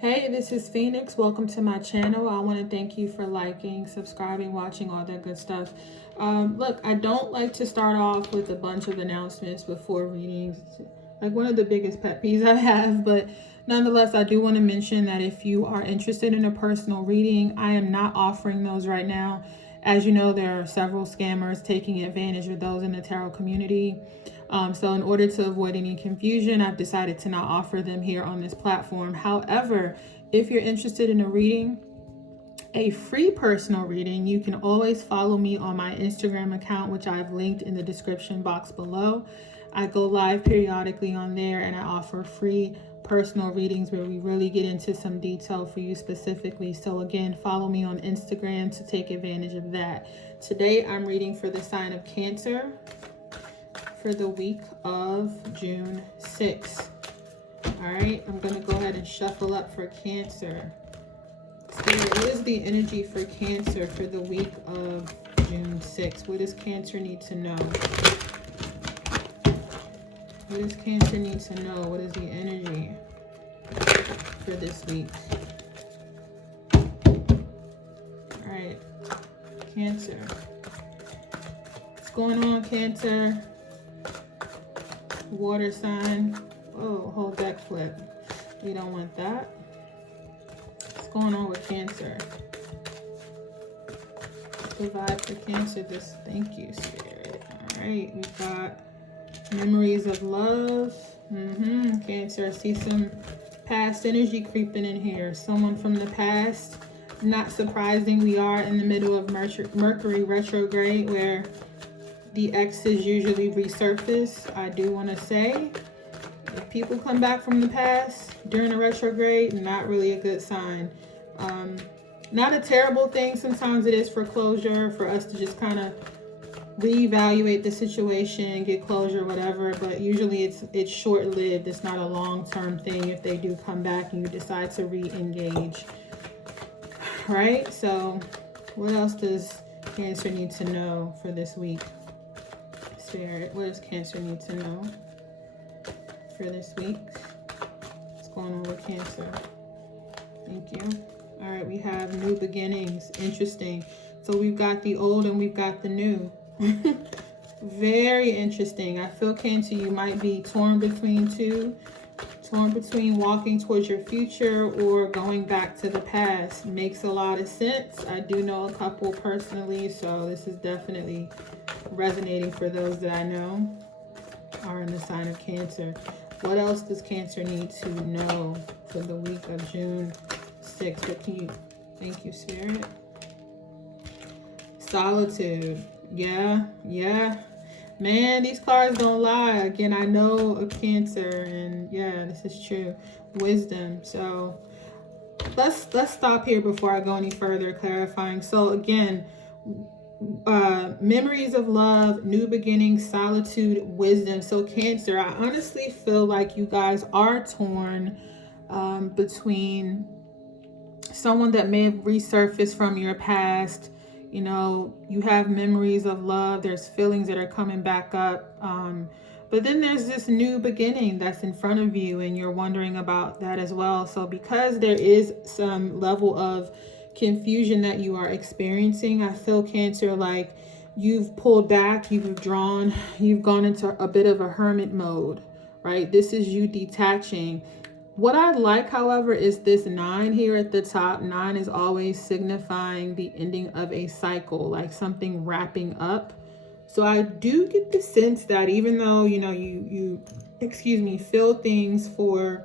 Hey, this is Phoenix. Welcome to my channel. I want to thank you for liking, subscribing, watching, all that good stuff. Look, I don't like to start off with a bunch of announcements before readings. Like one of the biggest pet peeves I have, but nonetheless, I do want to mention that if you are interested in a personal reading, I am not offering those right now. As you know, there are several scammers taking advantage of those in the tarot community. So in order to avoid any confusion, I've decided to not offer them here on this platform. However, if you're interested in a reading, a free personal reading, you can always follow me on my Instagram account, which I've linked in the description box below. I go live periodically on there and I offer free personal readings where we really get into some detail for you specifically. So again, follow me on Instagram to take advantage of that. Today I'm reading for the sign of Cancer for the week of June 6th. All right, I'm going to go ahead and shuffle up for Cancer. Spirit, what is the energy for Cancer for the week of June 6th? What does Cancer need to know? What does Cancer need to know? What is the energy for this week? All right, Cancer. What's going on, Cancer? Water sign. Oh, hold that flip. We don't want that. What's going on with Cancer? Provide for Cancer this. Thank you, Spirit. All right, we've got memories of love. Cancer, I see some past energy creeping in here. Someone from the past. Not surprising, we are in the middle of Mercury retrograde, where the exes usually resurface. I do want to say, if people come back from the past during a retrograde, not really a good sign. Not a terrible thing. Sometimes it is for closure, for us to just kind of reevaluate the situation, get closure, whatever. But usually it's short-lived. It's not a long-term thing if they do come back and you decide to re-engage. Right? So what else does Cancer need to know for this week? Spirit, what does Cancer need to know for this week? What's going on with Cancer? Thank you. All right, we have new beginnings. Interesting. So we've got the old and we've got the new. Very interesting. I feel, Cancer, you might be torn between two. Torn between walking towards your future or going back to the past. Makes a lot of sense. I do know a couple personally, so this is definitely resonating for those that I know are in the sign of Cancer. What else does Cancer need to know for the week of June 6th? What can you... Thank you, Spirit. Solitude. Yeah. Man, these cards don't lie. Again, I know a Cancer, and yeah, this is true. Wisdom. So let's stop here before I go any further clarifying. So again, memories of love, new beginnings, solitude, wisdom. So Cancer, I honestly feel like you guys are torn between someone that may have resurfaced from your past. You know, you have memories of love, there's feelings that are coming back up, but then there's this new beginning that's in front of you and you're wondering about that as well. So because there is some level of confusion that you are experiencing, I feel, Cancer, like you've pulled back, you've withdrawn, you've gone into a bit of a hermit mode, right? This is you detaching. What I like, however, is this 9 here at the top. 9 is always signifying the ending of a cycle, like something wrapping up. So I do get the sense that even though, you know, you feel things for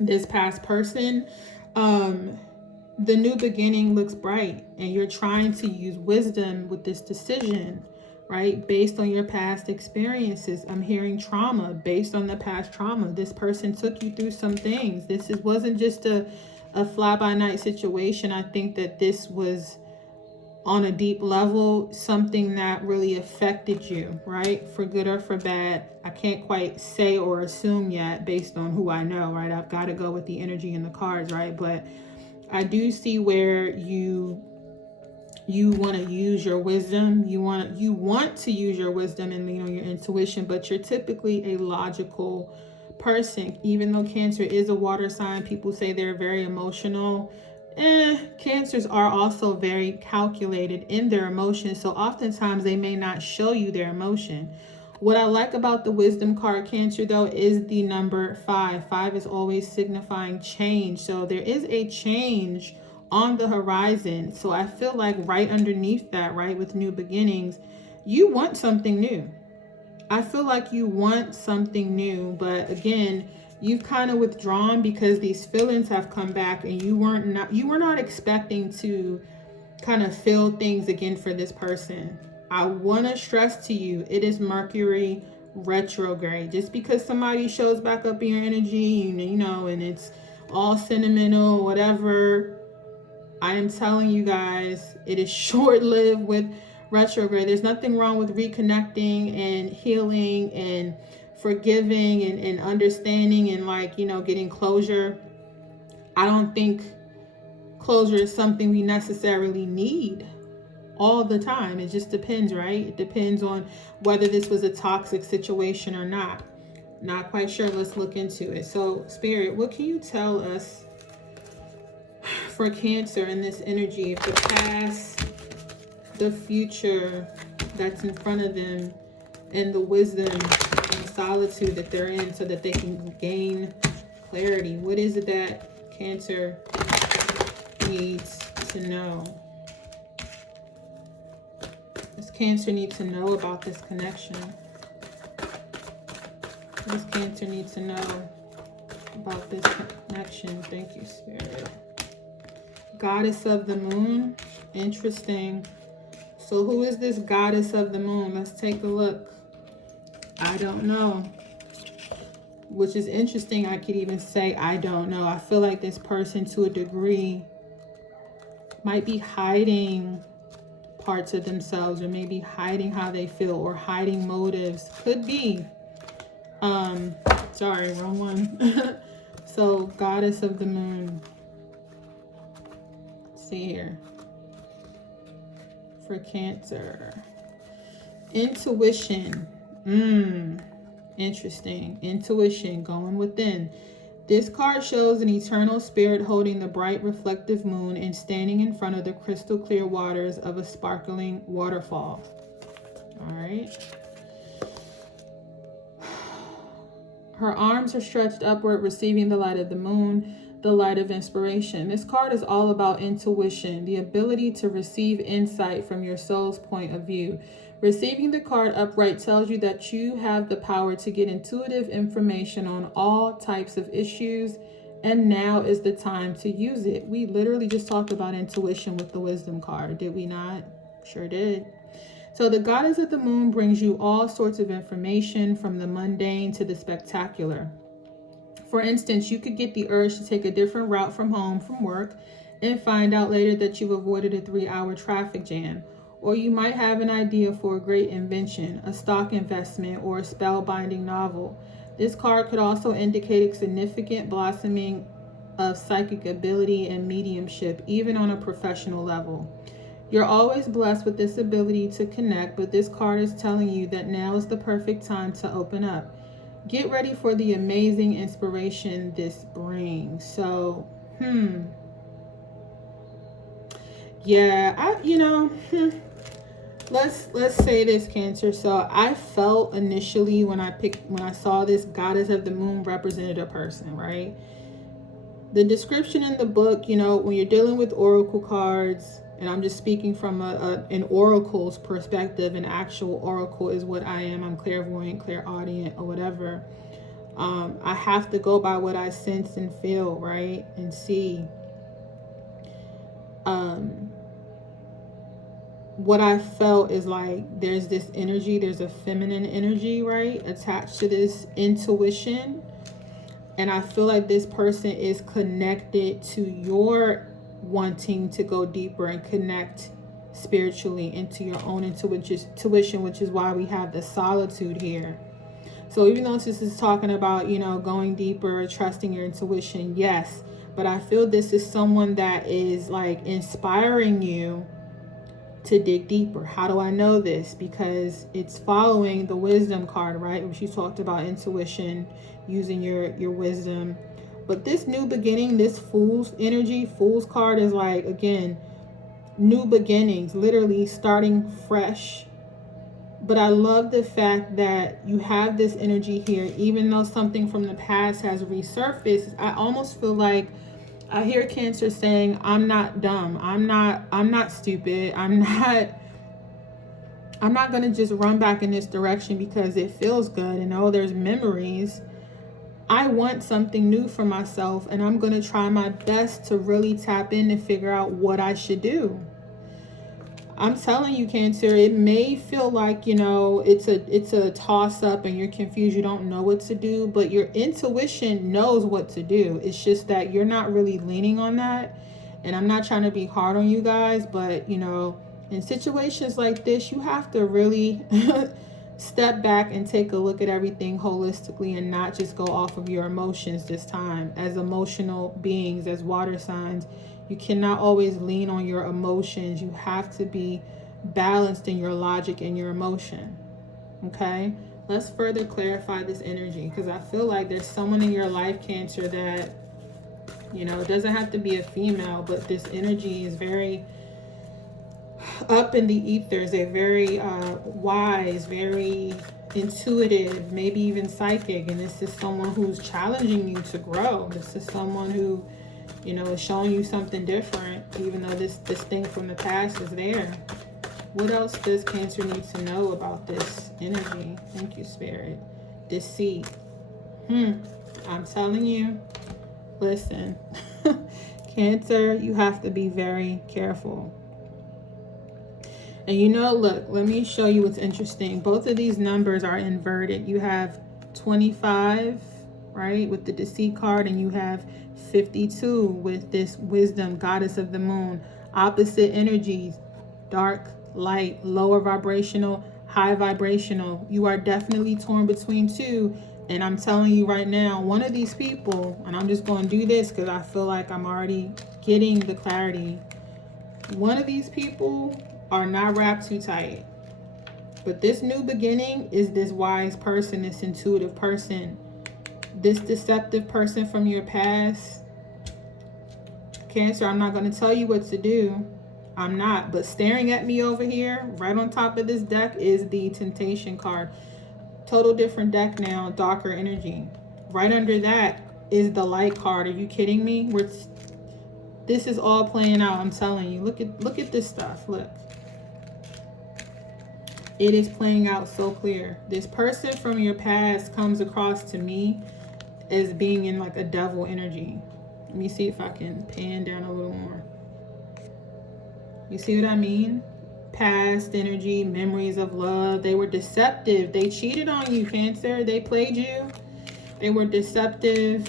this past person, the new beginning looks bright and you're trying to use wisdom with this decision, right? Based on your past experiences. I'm hearing trauma. Based on the past trauma, this person took you through some things. Wasn't just a fly-by-night situation. I think that this was on a deep level something that really affected you, right? For good or for bad. I can't quite say or assume yet based on who I know, right? I've got to go with the energy in the cards, right? But I do see where you want to use your wisdom. You want to use your wisdom and, you know, your intuition, but you're typically a logical person, even though Cancer is a water sign, people say they're very emotional. Cancers are also very calculated in their emotions, so oftentimes they may not show you their emotion. What I like about the wisdom card, Cancer, though, is the number 5. 5 is always signifying change, so there is a change on the horizon. So I feel like right underneath that, right, with new beginnings, you want something new. I feel like you want something new, but again, you've kind of withdrawn because these feelings have come back, and you were not expecting to kind of feel things again for this person. I want to stress to you, it is Mercury retrograde. Just because somebody shows back up in your energy, and it's all sentimental, whatever, I am telling you guys, it is short-lived with retrograde. There's nothing wrong with reconnecting and healing and forgiving and understanding and getting closure. I don't think closure is something we necessarily need all the time. It just depends, right? It depends on whether this was a toxic situation or not. Not quite sure. Let's look into it. So, Spirit, what can you tell us for Cancer in this energy? The past, the future that's in front of them, and the wisdom and solitude that they're in, so that they can gain clarity. What is it that Cancer needs to know? Does Cancer need to know about this connection? What does Cancer need to know about this connection? Thank you, Spirit. Goddess of the Moon. Interesting. So who is this Goddess of the Moon? Let's take a look. I don't know. Which is interesting. I could even say I don't know. I feel like this person, to a degree, might be hiding parts of themselves, or maybe hiding how they feel, or hiding motives. Could be. Sorry, wrong one. So, Goddess of the Moon. Let's see here. For Cancer. Intuition. Interesting. Intuition, going within. This card shows an eternal spirit holding the bright reflective moon and standing in front of the crystal clear waters of a sparkling waterfall. All right. Her arms are stretched upward, receiving the light of the moon, the light of inspiration. This card is all about intuition, the ability to receive insight from your soul's point of view. Receiving the card upright tells you that you have the power to get intuitive information on all types of issues, and now is the time to use it. We literally just talked about intuition with the wisdom card, did we not? Sure did. So the Goddess of the Moon brings you all sorts of information, from the mundane to the spectacular. For instance, you could get the urge to take a different route from home from work and find out later that you've avoided a 3-hour traffic jam. Or you might have an idea for a great invention, a stock investment, or a spellbinding novel. This card could also indicate a significant blossoming of psychic ability and mediumship, even on a professional level. You're always blessed with this ability to connect, but this card is telling you that now is the perfect time to open up. Get ready for the amazing inspiration this brings. So, let's say this, Cancer. So I felt initially when I saw this Goddess of the Moon represented a person, right? The description in the book, when you're dealing with oracle cards, and I'm just speaking from an oracle's perspective, an actual oracle is what I am. I'm clairvoyant, clairaudient, or whatever. I have to go by what I sense and feel, right? And see. What I felt is like there's this energy, there's a feminine energy, right, attached to this intuition. And I feel like this person is connected to your wanting to go deeper and connect spiritually into your own intuition, which is why we have the solitude here. So even though this is talking about, going deeper, trusting your intuition, yes, but I feel this is someone that is like inspiring you to dig deeper. How do I know this? Because it's following the wisdom card, right? She talked about intuition, using your wisdom. But this new beginning, this Fool's energy, Fool's card is like, again, new beginnings, literally starting fresh. But I love the fact that you have this energy here, even though something from the past has resurfaced. I almost feel like I hear Cancer saying, I'm not dumb. I'm not stupid. I'm not going to just run back in this direction because it feels good and oh, there's memories. I want something new for myself, and I'm going to try my best to really tap in and figure out what I should do. I'm telling you, Cancer, it may feel like, it's a toss up and you're confused, you don't know what to do, but your intuition knows what to do. It's just that you're not really leaning on that. And I'm not trying to be hard on you guys, but in situations like this, you have to really step back and take a look at everything holistically and not just go off of your emotions this time. As emotional beings, as water signs, you cannot always lean on your emotions. You have to be balanced in your logic and your emotion. Okay? Let's further clarify this energy, because I feel like there's someone in your life, Cancer, that, it doesn't have to be a female, but this energy is very up in the ethers. They're very wise, very intuitive, maybe even psychic. And this is someone who's challenging you to grow. This is someone who is showing you something different, even though this thing from the past is there. What else does Cancer need to know about this energy? Thank you, Spirit. Deceit. I'm telling you, listen, Cancer, you have to be very careful. And look, let me show you what's interesting. Both of these numbers are inverted. You have 25, right, with the Deceit card, and you have 52 with this Wisdom, Goddess of the Moon. Opposite energies, dark, light, lower vibrational, high vibrational. You are definitely torn between two. And I'm telling you right now, one of these people, and I'm just going to do this because I feel like I'm already getting the clarity. One of these people are not wrapped too tight. But this new beginning is this wise person, this intuitive person. This deceptive person from your past, Cancer, I'm not going to tell you what to do. I'm not. But staring at me over here, right on top of this deck, is the Temptation card. Total different deck now, darker energy. Right under that is the Light card. Are you kidding me? This is all playing out, I'm telling you. Look at this stuff. Look. It is playing out so clear. This person from your past comes across to me as being in like a devil energy. Let me see if I can pan down a little more. You see what I mean? Past energy, memories of love. They were deceptive. They cheated on you, Cancer. They played you. They were deceptive.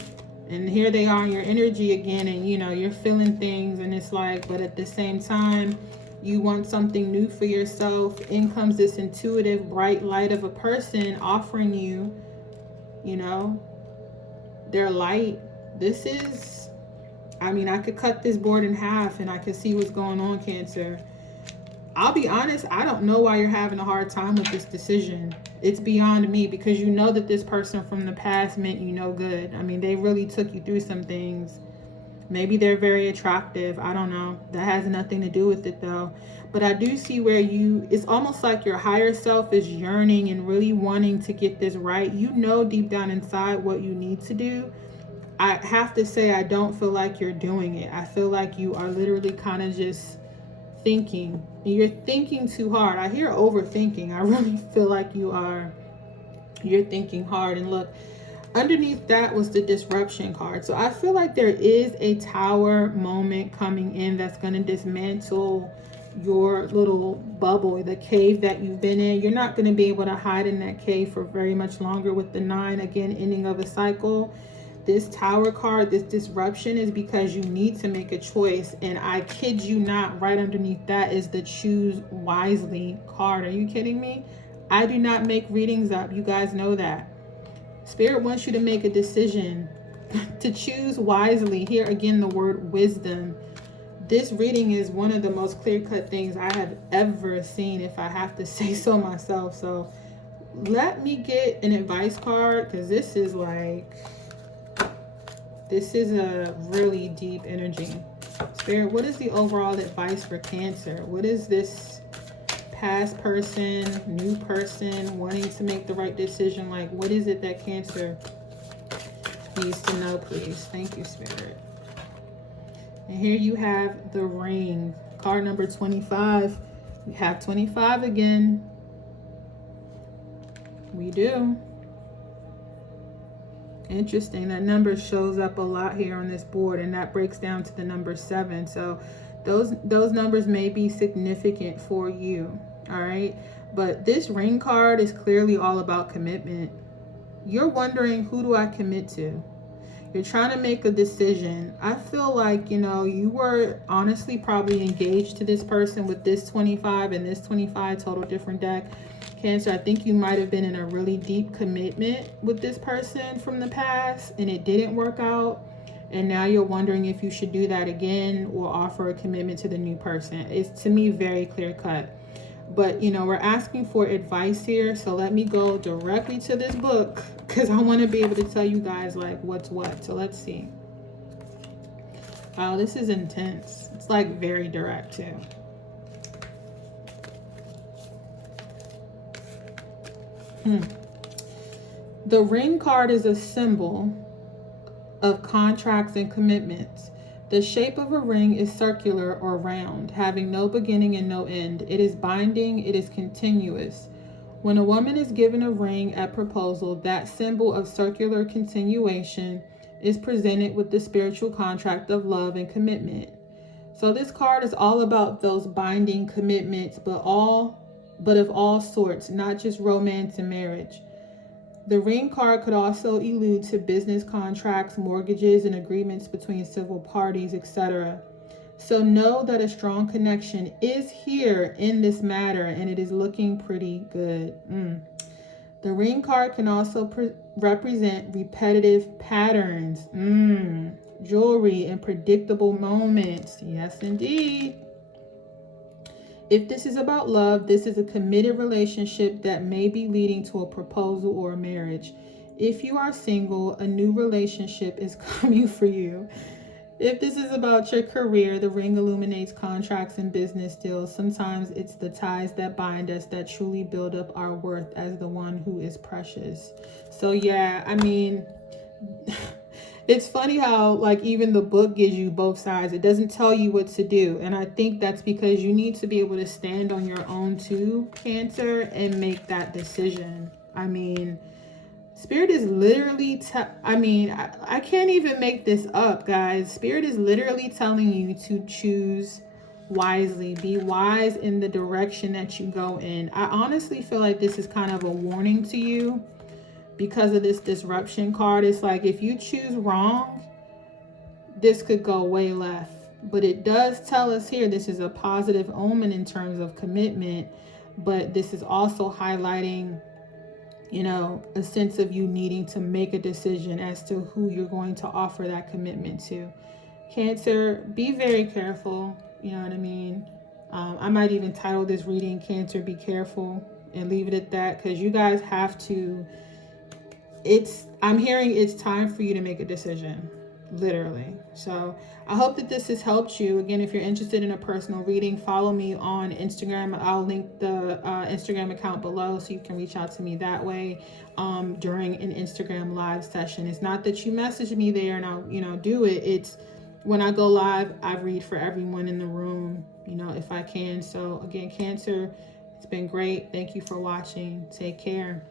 And here they are in your energy again. And you're feeling things. And it's like, but at the same time, you want something new for yourself. In comes this intuitive, bright light of a person offering you, their light. This is, I could cut this board in half and I could see what's going on, Cancer. I'll be honest, I don't know why you're having a hard time with this decision. It's beyond me, because that this person from the past meant you no good. They really took you through some things. Maybe they're very attractive. I don't know. That has nothing to do with it though. But I do see where it's almost like your higher self is yearning and really wanting to get this right. Deep down inside what you need to do. I have to say, I don't feel like you're doing it. I feel like you are literally kind of just thinking. You're thinking too hard. I hear overthinking. I really feel like you're thinking hard. And look, underneath that was the Disruption card. So I feel like there is a tower moment coming in that's going to dismantle your little bubble, the cave that you've been in. You're not going to be able to hide in that cave for very much longer with the 9, again, ending of a cycle. This Tower card, this disruption, is because you need to make a choice. And I kid you not, right underneath that is the Choose Wisely card. Are you kidding me? I do not make readings up. You guys know that. Spirit wants you to make a decision to choose wisely. Here again, the word wisdom. This reading is one of the most clear-cut things I have ever seen, if I have to say so myself. So let me get an advice card, because this is a really deep energy. Spirit, what is the overall advice for Cancer? What is this past person, new person, wanting to make the right decision? Like, what is it that Cancer needs to know, please? Thank you, Spirit. And here you have the Ring, card number 25. We have 25 again. We do. Interesting. That number shows up a lot here on this board, and that breaks down to the number 7. So those numbers may be significant for you. All right. But this Ring card is clearly all about commitment. You're wondering, who do I commit to? You're trying to make a decision. I feel like, you were honestly probably engaged to this person with this 25 and this 25, total different deck. Cancer, I think you might have been in a really deep commitment with this person from the past and it didn't work out. And now you're wondering if you should do that again or offer a commitment to the new person. It's, to me, very clear cut. But, we're asking for advice here. So let me go directly to this book, because I want to be able to tell you guys, like, what's what. So let's see. Oh, this is intense. It's, like, very direct, too. The Ring card is a symbol of contracts and commitments. The shape of a ring is circular or round, having no beginning and no end. It is binding, it is continuous. When a woman is given a ring at proposal, that symbol of circular continuation is presented with the spiritual contract of love and commitment. So this card is all about those binding commitments, but of all sorts, not just romance and marriage. The Ring card could also allude to business contracts, mortgages, and agreements between civil parties, etc. So know that a strong connection is here in this matter, and it is looking pretty good. The Ring card can also represent repetitive patterns, jewelry, and predictable moments. Yes, indeed. If this is about love, this is a committed relationship that may be leading to a proposal or a marriage. If you are single, a new relationship is coming for you. If this is about your career, the Ring illuminates contracts and business deals. Sometimes it's the ties that bind us that truly build up our worth as the one who is precious. So yeah, I mean, it's funny how, like, even the book gives you both sides. It doesn't tell you what to do. And I think that's because you need to be able to stand on your own too, Cancer, and make that decision. I mean, Spirit is literally, I can't even make this up, guys. Spirit is literally telling you to choose wisely. Be wise in the direction that you go in. I honestly feel like this is kind of a warning to you. Because of this disruption card, it's like if you choose wrong, this could go way left. But it does tell us here this is a positive omen in terms of commitment. But this is also highlighting, a sense of you needing to make a decision as to who you're going to offer that commitment to. Cancer, be very careful. You know what I mean? I might even title this reading, Cancer, Be Careful, and leave it at that, because you guys have to... I'm hearing it's time for you to make a decision, literally. So I hope that this has helped you. Again, if you're interested in a personal reading, follow me on Instagram. I'll link the Instagram account below so you can reach out to me that way during an Instagram live session. It's not that you message me there and I'll do it. It's when I go live, I read for everyone in the room, if I can. So again, Cancer, it's been great. Thank you for watching. Take care.